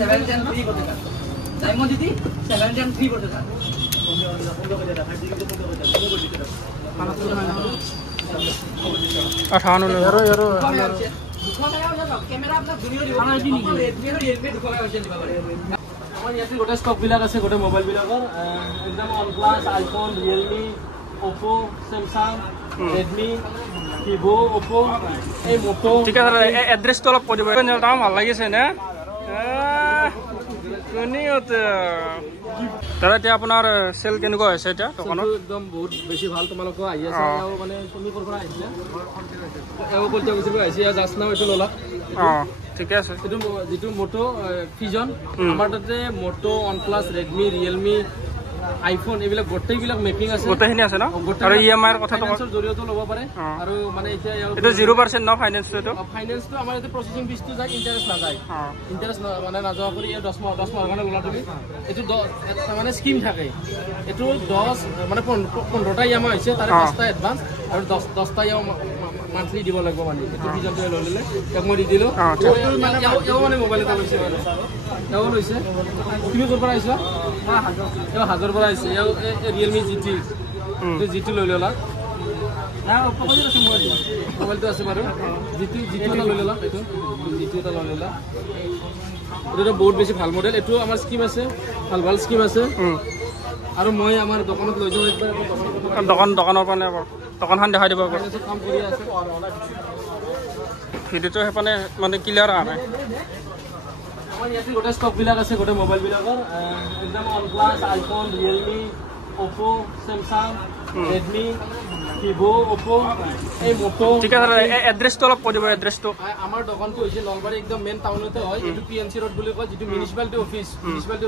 710 কৰতে চান ডায়মন্ড যদি 710 কৰতে চান ক্যামেৰা আপনাৰ আমাৰ ইয়াতে গোটে স্টক বিলাক আছে গোটে মোবাইল বিলাকৰ একদম OnePlus iPhone Realme Oppo Samsung Redmi Vivo Oppo এই Moto ঠিক আছে এড্ৰেছটো অলপ কৈ দিব দাম ভাল লাগিছে না দাদা এতিয়া আপোনাৰ চেল কেনেকুৱা হৈছে এতিয়া দোকানত একদম বহুত বেছি ভাল তোমালোক আহি আছে আৰু মানে চমিকৰ পৰা আহিছে এও কলতে গুছিব আহিছে জাষ্ট নাও এটো ললা ঠিক আছে এটো যেটো Moto Fusion আমাৰ তাতে Moto OnePlus Redmi Realme iPhone এবিলাক গোটেইবিলাক মেপিং আছে গোটেইখিনি আছে ন আৰু EMI এৰ কথা তো জৰিয়তে ল'ব পাৰে আৰু মানে এতিয়া এটো 0% ন ফাইনান্স তো ফাইনান্স তো আমাৰ এতে প্ৰসেসিং ফিস তো যায় ইন্টাৰেস্ট না যায় ইন্টাৰেস্ট মানে না যাওয়া কৰি 10 মাহ কাৰণে ল'লা তুমি এটো মানে স্কিম থাকে এটো 10 মানে 15টা EMI হৈছে তাৰে 5টা এডভান্স আৰু 10টা মান্থলি দিব লাগিব মানে এটো বিজনটো ললে এক মই দি দিলো মানে মোবাইল এটা লৈছে মানে এও লৈছে তুমি ক'ৰ পৰা আহিছা হাজাৰ পৰা আহিছে Realme GT GT লৈ ললা না পকৰি আছে মোবাইলটো আছে বাৰু GT এটা লৈ ললা এটো GT এটা লৈ ললা এটো বহুত বেছি ভাল মডেল এটো আমাৰ স্কিম আছে ভাল স্কিম আছে আৰু মই আমাৰ দোকানত লৈ যাও একবাৰ দোকানৰ পৰা দোকানখন দেখাই দিব কাম কৰি আছে ভিডিওটো হেপানে মানে ক্লিয়াৰ আহা নাই আমাৰ ইয়াতে গোটে ষ্টক বিলাক আছে গোটে মোবাইল বিলাকৰ একদম OnePlus iPhone Realme Oppo Samsung Redmi Vivo Oppo এই Moto ঠিক আছে এড্ৰেছটো অলপ কৈ দিব এড্ৰেছটো আমাৰ দোকানটো হৈছে নলবাৰী একদম মেইন টাউনতে হয় এটো PNC ৰোড বুলি কয় যেটো মিউনিসিপালিটি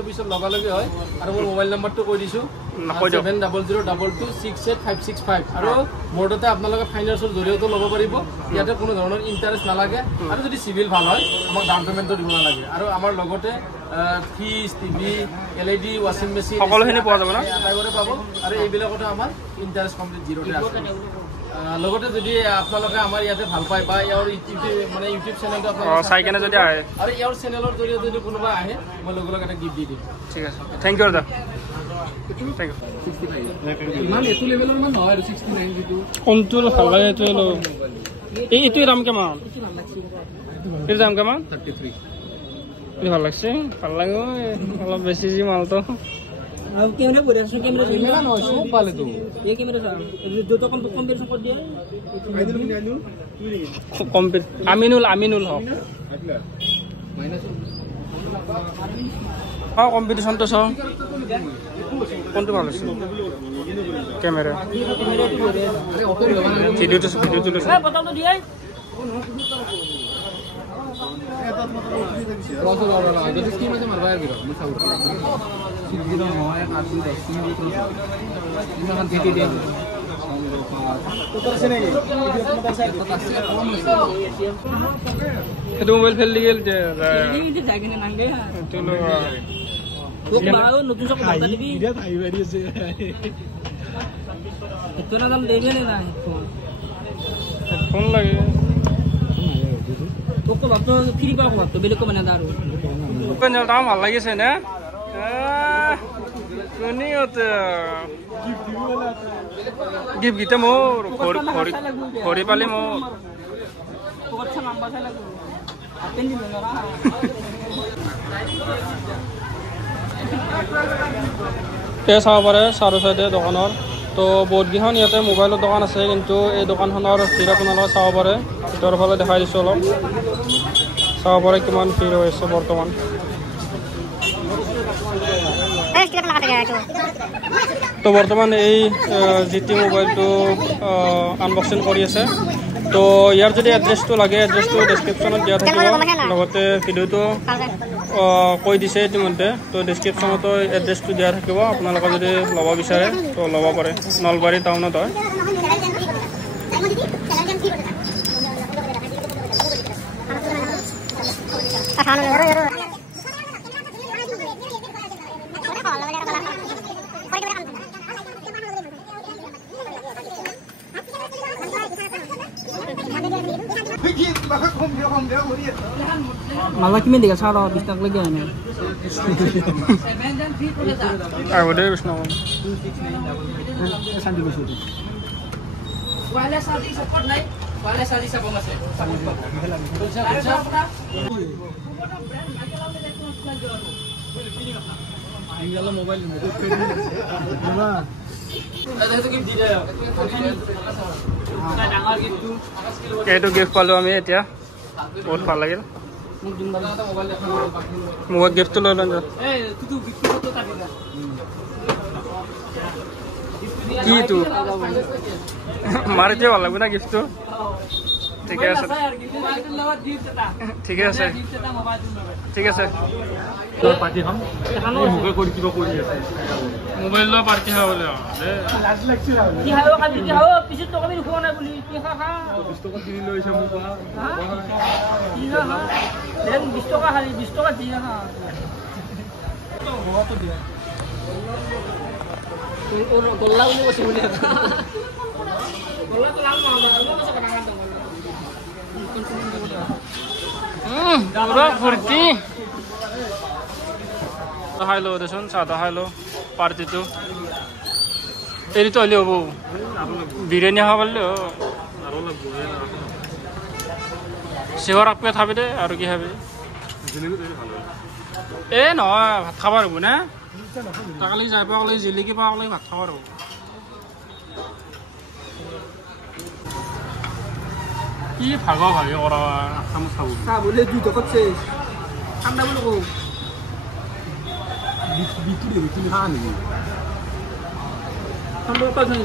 অফিসৰ লগালগে হয় আৰু মোৰ মোবাইল নাম্বাৰটো কৈ দিছো 7002226865 আৰু মোৰতে আপোনালোকে ফাইনান্সৰ জৰিয়তে ল'ব পাৰিব ইয়াতে কোনো ধৰণৰ ইন্টাৰেস্ট নালাগে আৰু যদি সিভিল ভাল হয় আমাক ডাউন পেমেন্টটো দিব নালাগে আৰু আমাৰ লগতে fridge TV LED washing machine সকলোখিনি পোৱা যাব না আটাইবোৰে পাব আৰু এইবিলাকতে আমাৰ ইন্টাৰেস্ট কমপ্লিট জিৰোতে আছে লগতে যদি আপোনালোকে আমাৰ ইয়াতে ভাল পায় বা ইয়াৰ ইউটিউব চেনেলটো আপোনালোকে চাই কেনে যদি আহে আৰু ইয়াৰ চেনেলৰ জৰিয়তে যদি কোনোবা আহে মই লগলগ এটা গিফট দি দিম ঠিক আছে থ্যাংক ইউ দাদা থ্যাংক ইউ ইমান এটো লেভেলৰ মান নহয় 69 যেটো কন্ট্ৰোল ভাল লাগে এটো এইটো দাম কিমান এর দাম কেমন 33 ভাল লাগছে ভাল লাগে অলপ বেশি জি মালটো अब कैमरा पूरा से कैमरा নয় সব পালে তো ये कैमरा था जो तो कंपैरिजन कर दिया আমিনুল হক কম্পিটিশন তো সব কোনটো ভাল আছে ক্যামেরা ভিডিও তুলে बता तो दिया যদি স্কিম আছে মারবা আর বিরো মুসাউর 609 দিয়ে এটা মোবাইল ফেল দি গেল যে ये जागे ना नांगे চলো वो बाओ नतुन सब खाता दिबी এটা থাই বাড়ি আছে तो ना दाम देबे ना ফোন লাগে तो को बात तो फ्री पाको बात तो बेले को बना दारू কোন দাম ভাল লাগিছে না কোনিওতে গিফট গিতে মোর খড়ি পালে মোর अच्छा नाम बासा लगो आते नहीं लगा তে চাব পাৰে চাৰো চাইডে দোকানৰ তো বহুতকেইখন ইয়াতে মোবাইলৰ দোকান আছে কিন্তু এই দোকানখনৰ ভিৰ আপোনালোকে চাব পাৰে ভিতৰৰ ফালে দেখাই দিছোঁ অলপ চাব পাৰে কিমান ভিৰ হৈ আছে বৰ্তমান তো বৰ্তমান এই GT মোবাইলটো আনবক্সিং কৰি আছে তো ইয়াৰ যদি এড্ৰেছটো লাগে এড্ৰেছটো ডেছক্ৰিপশ্যনত দিয়া থাকিব লগতে ভিডিঅ'টো কৈ দিছে ইতিমধ্যে তো ডেছক্ৰিপশ্যনতো এড্ৰেছটো দিয়া থাকিব আপোনালোকে যদি ল'ব বিচাৰে তো ল'ব পাৰে নলবাৰী টাউনত হয় মালা কিমান দিঘা চাওঁ 20 টাকা লাগে এনে আগতে বিষ্ণু শান্তি কৈছো Wala sa di support nai. Wala sa di sa pamase. इंगला मोबाइल এইটো গিফ্ট পালো আমি এতিয়া বহুত ভাল লাগিল মোবাইল গিফ্টটো লৈ লওঁ কি তো মাৰ এতিয়া ভাল লাগব না গিফ্টটো ঠিকে আছে ঠিকে আছে ঠিক আছে পার্টি হম এখানে মুখে কৰি কিবা কৰি আছে মোবাইল লো পার্টি হবে বলে लाज লাগছে কি হাও কাবি কি হাও পিছত তো কাবি খোৱা নাই বুলি কি খা খা 20 টাকা কিনি লৈছে মোক কি খা খা দেন 20 টাকা খালি 20 টাকা দি না বহুত দিয়া গল্লা বুলি কৈছে বুলি গল্লা তো লাল মাল কৈছে কাটা পুরা ফুর্তি হাইলো দেচোন সাদা হাইলো পার্টিটো এরি তো হলে হবো বিরিয়ানি খাওয়া পারলে শিহর আপকে খাবি দে আর কি খাবি এ নহয় ভাত খাব পারব না তাকালি যাই পাওয়া জিলিকি পাওয়া ভাত খাব পারব কি ভাগ ভাগে করা চামচ খাব চা বলে 2 টাকা শেষ ঠান্ডা বলে কো বিক্রি বিক্রি হানি ঠান্ডা কথা